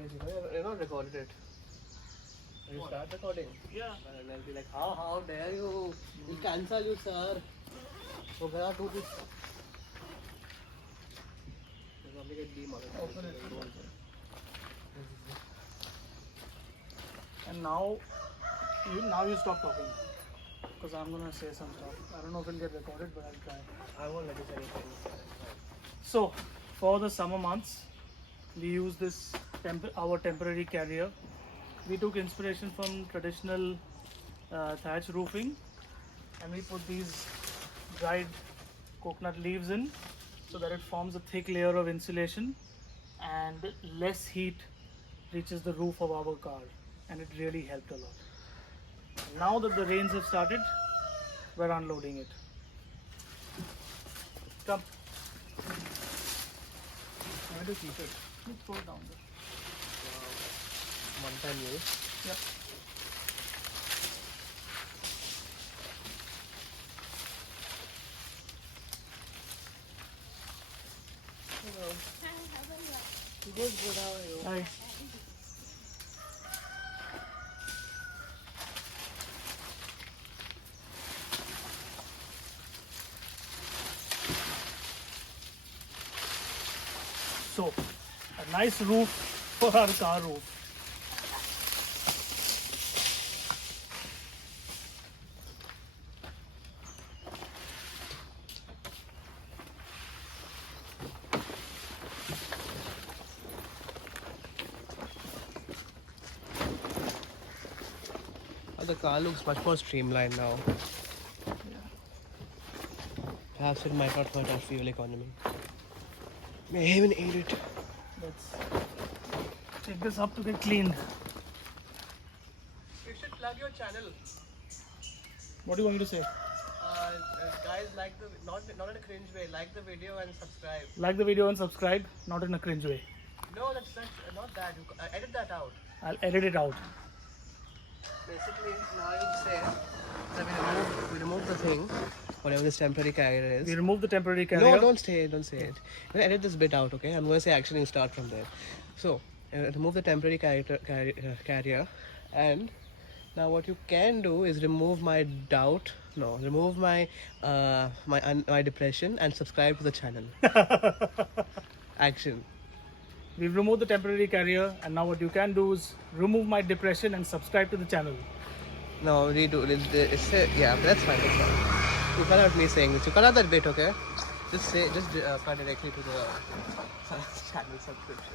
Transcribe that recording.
You're not recorded it. You start recording? Yeah. And I'll be like, how dare you? We'll cancel you, sir. So there are 2 people. You'll probably get demonetized. Open it. And now you stop talking. Because I'm gonna say some stuff. I don't know if it'll get recorded, but I'll try. I won't let you say anything. So, for the summer months, we use this our temporary carrier. We took inspiration from traditional thatch roofing, and we put these dried coconut leaves in, so that it forms a thick layer of insulation, and less heat reaches the roof of our car, and it really helped a lot. Now that the rains have started, we're unloading it. Come. Where do you keep it? Let's throw it down there. One time use. Yep. Hello. Hi, how are you? Good, how are you? Hi. So, a nice roof for our car roof. The car looks much more streamlined now. Perhaps it might not hurt our fuel economy. May even aid it. Let's take this up to get cleaned. You should plug your channel. What do you want me to say? Guys, like the not in a cringe way. Like the video and subscribe. Like the video and subscribe, not in a cringe way. No, that's not that. Edit that out. I'll edit it out. Basically, now you say that we remove the thing, whatever this temporary carrier is. We remove the temporary carrier. No, don't say it. I'm gonna edit this bit out, okay? I'm gonna say action and start from there. So, remove the temporary carrier, and now what you can do is remove my doubt. No, remove my my depression and subscribe to the channel. Action. We've removed the temporary carrier, and now what you can do is remove my depression and subscribe to the channel. No, redo it. Yeah, that's fine. That's fine. You cut out me saying this. You cut out that bit, okay? Just apply directly to the channel subscription.